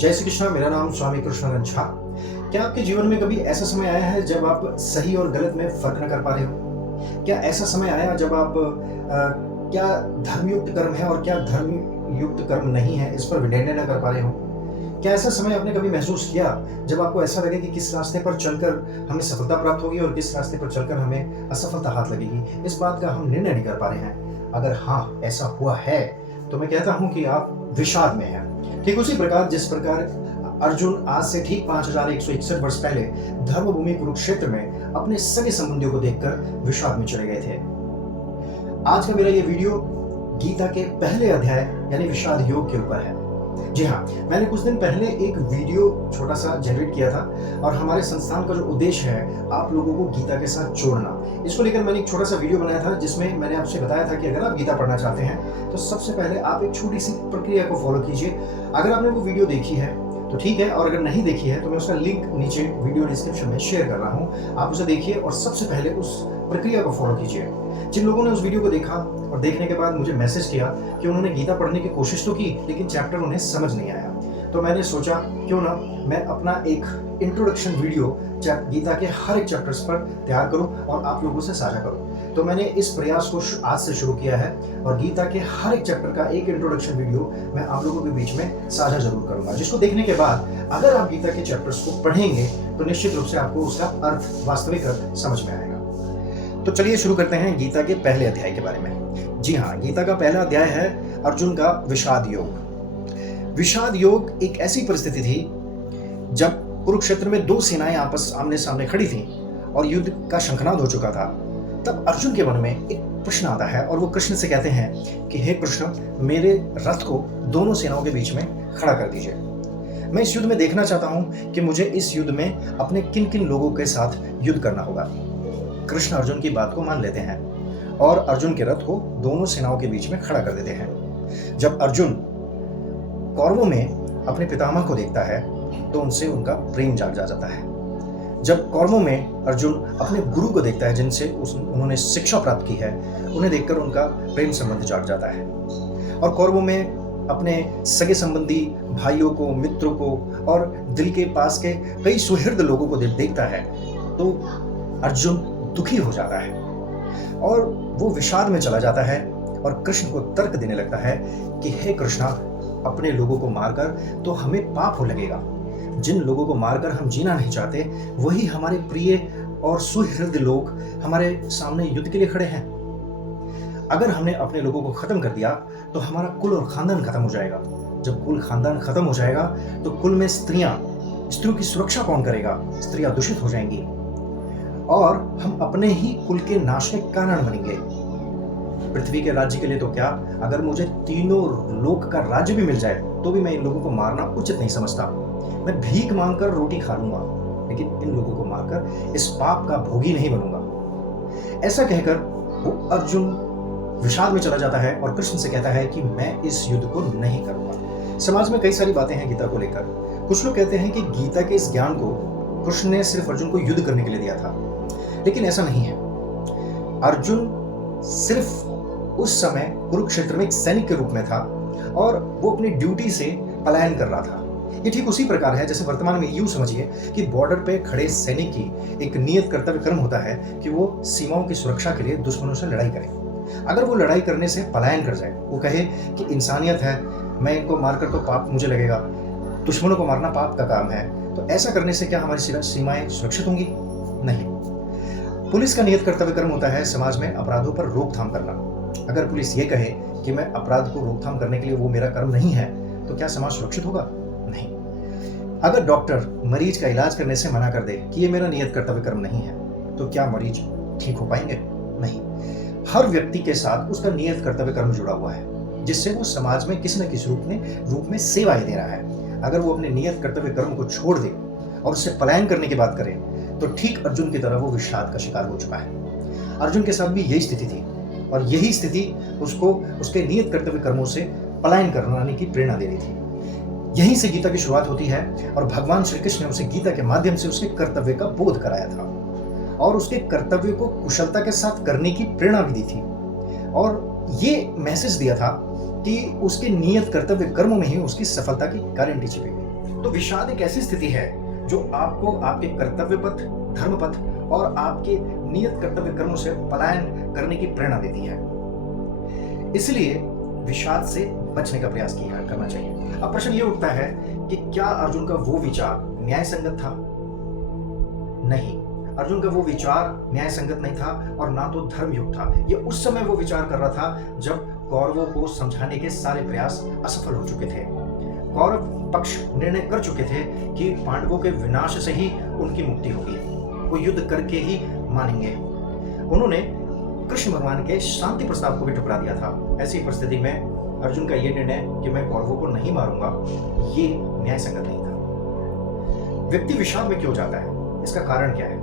जय श्री कृष्णा। मेरा नाम स्वामी कृष्णानंद झा। क्या आपके जीवन में कभी ऐसा समय आया है जब आप सही और गलत में फर्क न कर पा रहे हो? क्या ऐसा समय आया जब आप क्या धर्मयुक्त कर्म है और क्या धर्मयुक्त कर्म नहीं है इस पर निर्णय न कर पा रहे हो? क्या ऐसा समय आपने कभी महसूस किया जब आपको ऐसा लगे कि किस रास्ते पर चलकर हमें सफलता प्राप्त होगी और किस रास्ते पर चलकर हमें असफलता हाथ लगेगी, इस बात का हम निर्णय नहीं कर पा रहे हैं? अगर हाँ, ऐसा हुआ है तो मैं कहता हूं कि आप विषाद में हैं। ठीक उसी प्रकार जिस प्रकार अर्जुन आज से ठीक 5161 वर्ष पहले धर्मभूमि कुरुक्षेत्र में अपने सगे संबंधियों को देखकर विषाद में चले गए थे। आज का मेरा ये वीडियो गीता के पहले अध्याय यानी विषाद योग के ऊपर है। जी हाँ, मैंने कुछ दिन पहले एक वीडियो छोटा सा जनरेट किया था और हमारे संस्थान का जो उद्देश्य है आप लोगों को गीता के साथ जोड़ना, इसको लेकर मैंने एक छोटा सा वीडियो बनाया था जिसमें मैंने आपसे बताया था कि अगर आप गीता पढ़ना चाहते हैं तो सबसे पहले आप एक छोटी सी प्रक्रिया को फॉलो कीजिए। अगर आपने वो वीडियो देखी है तो ठीक है, और अगर नहीं देखी है तो मैं उसका लिंक नीचे वीडियो डिस्क्रिप्शन में शेयर कर रहा हूँ। आप उसे देखिए और सबसे पहले उस प्रक्रिया को फॉलो कीजिए। जिन लोगों ने उस वीडियो को देखा और देखने के बाद मुझे मैसेज किया कि उन्होंने गीता पढ़ने की कोशिश तो की लेकिन चैप्टर उन्हें समझ नहीं आया, तो मैंने सोचा क्यों ना मैं अपना एक इंट्रोडक्शन वीडियो गीता के हर एक चैप्टर्स पर तैयार करूं और आप लोगों से साझा करूं। तो मैंने इस प्रयास को आज से शुरू किया है और गीता के हर एक चैप्टर का एक इंट्रोडक्शन वीडियो मैं आप लोगों के बीच में साझा जरूर करूंगा, जिसको देखने के बाद अगर आप गीता के चैप्टर्स को पढ़ेंगे तो निश्चित रूप से आपको उसका अर्थ, वास्तविक अर्थ समझ में आएगा। तो चलिए शुरू करते हैं गीता के पहले अध्याय के बारे में। जी हाँ, गीता का पहला अध्याय है अर्जुन का विषाद योग। विषाद योग एक ऐसी परिस्थिति थी जब कुरुक्षेत्र में दो सेनाएं आपस आमने सामने खड़ी थीं और युद्ध का शंखनाद हो चुका था। तब अर्जुन के मन में एक प्रश्न आता है और वो कृष्ण से कहते हैं कि हे कृष्ण, मेरे रथ को दोनों सेनाओं के बीच में खड़ा कर दीजिए। मैं इस युद्ध में देखना चाहता हूं कि मुझे इस युद्ध में अपने किन किन लोगों के साथ युद्ध करना होगा। कृष्ण अर्जुन की बात को मान लेते हैं और अर्जुन के रथ को दोनों सेनाओं के बीच में खड़ा कर देते हैं। जब अर्जुन कौरवों में अपने पितामह को देखता है तो उनसे उनका प्रेम जाग जाता है। जब कौरवों में अर्जुन अपने गुरु को देखता है जिनसे उन्होंने शिक्षा प्राप्त की है, उन्हें देखकर उनका प्रेम संबंध जाग जाता है। और कौरवों में अपने सगे संबंधी भाइयों को, मित्रों को और दिल के पास के कई सुहृद लोगों को देखता है तो अर्जुन दुखी हो जाता है और वो विषाद में चला जाता है और कृष्ण को तर्क देने लगता है कि हे कृष्णा, अपने लोगों को मारकर तो हमें पाप हो लगेगा। जिन लोगों को मारकर हम जीना नहीं चाहते वही हमारे प्रिय और सुहृद लोग हमारे सामने युद्ध के लिए खड़े हैं। अगर हमने अपने लोगों को खत्म कर दिया तो हमारा कुल और खानदान खत्म हो जाएगा। जब कुल खानदान खत्म हो जाएगा तो कुल में स्त्रियों की सुरक्षा कौन करेगा? स्त्रियां दूषित हो जाएंगी और हम अपने ही कुल के नाश के कारण बनेंगे। पृथ्वी के राज्य के लिए तो क्या, अगर मुझे तीनों लोक का राज्य भी मिल जाए तो भी मैं इन लोगों को मारना उचित नहीं समझता। मैं भीख मांगकर रोटी खा लूंगा लेकिन इन लोगों को मारकर इस पाप का भोगी नहीं बनूंगा। ऐसा कहकर वो अर्जुन विषाद में चला जाता है और कृष्ण से कहता है कि मैं इस युद्ध को नहीं करूंगा। समाज में कई सारी बातें हैं गीता को लेकर। कुछ लोग कहते हैं कि गीता के इस ज्ञान को कृष्ण ने सिर्फ अर्जुन को युद्ध करने के लिए दिया था, लेकिन ऐसा नहीं है। अर्जुन सिर्फ उस समय कुरुक्षेत्र में एक सैनिक के रूप में था और वो अपनी ड्यूटी से पलायन कर रहा था। ये ठीक उसी प्रकार है जैसे वर्तमान में यूं समझिए कि बॉर्डर पे खड़े सैनिक की एक नियत कर्तव्य कर्म होता है कि वो सीमाओं की सुरक्षा के लिए दुश्मनों से लड़ाई करे। अगर वो लड़ाई करने से पलायन कर जाए, वो कहे कि इंसानियत है, मैं इनको मारकर तो पाप मुझे लगेगा, दुश्मनों को मारना पाप का काम है, तो ऐसा करने से क्या हमारी सीमाएं सुरक्षित होंगी? नहीं। पुलिस का नियत कर्तव्य कर्म होता है समाज में अपराधों पर रोकथाम करना। अगर पुलिस ये कहे कि मैं अपराध को रोकथाम करने के लिए वो मेरा कर्म नहीं है तो क्या समाज सुरक्षित होगा? नहीं। अगर डॉक्टर मरीज का इलाज करने से मना कर दे कि ये मेरा नियत कर्तव्य कर्म नहीं है तो क्या मरीज ठीक हो पाएंगे? नहीं। हर व्यक्ति के साथ उसका नियत कर्तव्य कर्म जुड़ा हुआ है जिससे वो समाज में किसी न किसी रूप में सेवाएं दे रहा है। अगर वो अपने नियत कर्तव्य कर्म को छोड़ दे और उससे पलायन करने की बात करे तो ठीक अर्जुन की तरह वो विषाद का शिकार हो चुका है। अर्जुन के साथ भी यही स्थिति थी और यही स्थिति उसको उसके नियत कर्तव्य कर्मों से पलायन करने की प्रेरणा दे रही थी। यहीं से गीता की शुरुआत होती है और भगवान श्री कृष्ण ने उसे गीता के माध्यम से उसके कर्तव्य का बोध कराया था और उसके कर्तव्य को कुशलता के साथ करने की प्रेरणा भी दी थी और ये मैसेज दिया था कि उसके नियत कर्तव्य कर्मों में ही उसकी सफलता की गारंटी छिपी हुई। तो विषाद एक ऐसी स्थिति है जो आपको आपके कर्तव्य पथ, धर्म पथ और आपके नियत कर्तव्य कर्मों से पलायन करने की प्रेरणा देती है। इसलिए विषाद से बचने का प्रयास करना चाहिए। अब प्रश्न ये उठता है कि क्या अर्जुन का वो विचार न्याय संगत था? नहीं, अर्जुन का वो विचार न्याय संगत नहीं था और ना तो धर्मयुक्त था। ये उस समय वो विचार कर रहा था जब कौरवों को समझाने के सारे प्रयास असफल हो चुके थे। कौरव पक्ष निर्णय कर चुके थे कि पांडवों के विनाश से ही उनकी मुक्ति होगी, वो युद्ध करके ही मानेंगे। उन्होंने कृष्ण भगवान के शांति प्रस्ताव को भी ठुकरा दिया था। ऐसी परिस्थिति में अर्जुन का यह निर्णय कि मैं कौरवों को नहीं मारूंगा, ये न्याय संगत नहीं था। व्यक्ति विषाद में क्यों जाता है, इसका कारण क्या है?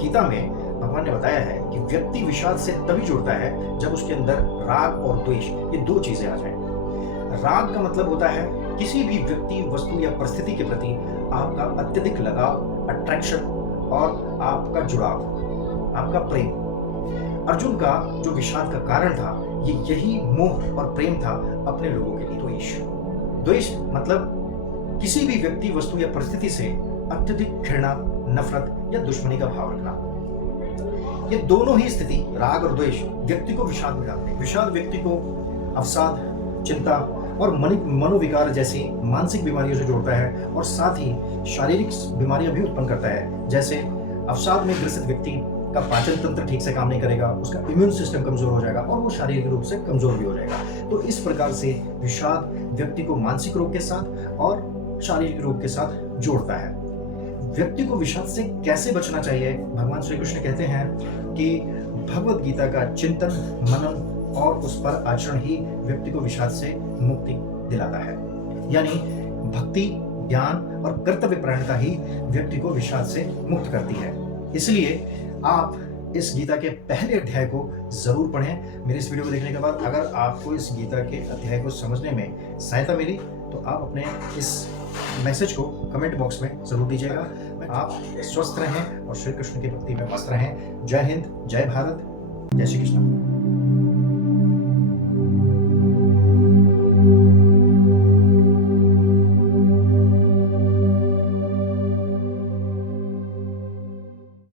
गीता में भगवान ने बताया है कि व्यक्ति विषाद से तभी जुड़ता है जब उसके अंदर राग और द्वेष, ये दो चीजें आ जाएं। राग का मतलब होता है किसी भी व्यक्ति, वस्तु या परिस्थिति के प्रति आपका अत्यधिक लगाव, अट्रैक्शन और आपका जुड़ाव, आपका प्रेम। अर्जुन का जो विषाद का कारण था, ये यही मोह और प्रेम था अपने लोगों के लिए। द्वेष, द्वेष मतलब किसी भी व्यक्ति, वस्तु या परिस्थिति से अत्यधिक घृणा, नफरत या दुश्मनी का भाव रखना। ये दोनों ही स्थिति, राग और द्वेष, व्यक्ति को विषाद में डालते हैं। विषाद व्यक्ति को अवसाद, चिंता और मनोविकार जैसी मानसिक बीमारियों से जोड़ता है और साथ ही शारीरिक बीमारियां भी उत्पन्न करता है। जैसे अवसाद में ग्रसित व्यक्ति का पाचन तंत्र ठीक से काम नहीं करेगा, उसका इम्यून सिस्टम कमजोर हो जाएगा और वो शारीरिक रूप से कमजोर भी हो जाएगा। तो इस प्रकार से विषाद व्यक्ति को मानसिक रोग के साथ और शारीरिक रोग के साथ जोड़ता है। व्यक्ति को विषाद से कैसे बचना चाहिए? भगवान श्री कृष्ण कहते हैं कि भगवत गीता का चिंतन, मनन और उस पर आचरण ही व्यक्ति को विषाद से मुक्ति दिलाता है। यानी भक्ति, ज्ञान और कर्तव्य परायणता ही व्यक्ति को विषाद से मुक्त करती है। इसलिए आप इस गीता के पहले अध्याय को जरूर पढ़ें। मेरे इस वीडियो को देखने के बाद अगर आपको इस गीता के अध्याय को समझने में सहायता मिली तो आप अपने इस मैसेज को कमेंट बॉक्स में जरूर दीजिएगा। आप स्वस्थ रहें और श्री कृष्ण की भक्ति में मस्त रहें। जय हिंद, जय भारत, जय श्री कृष्ण।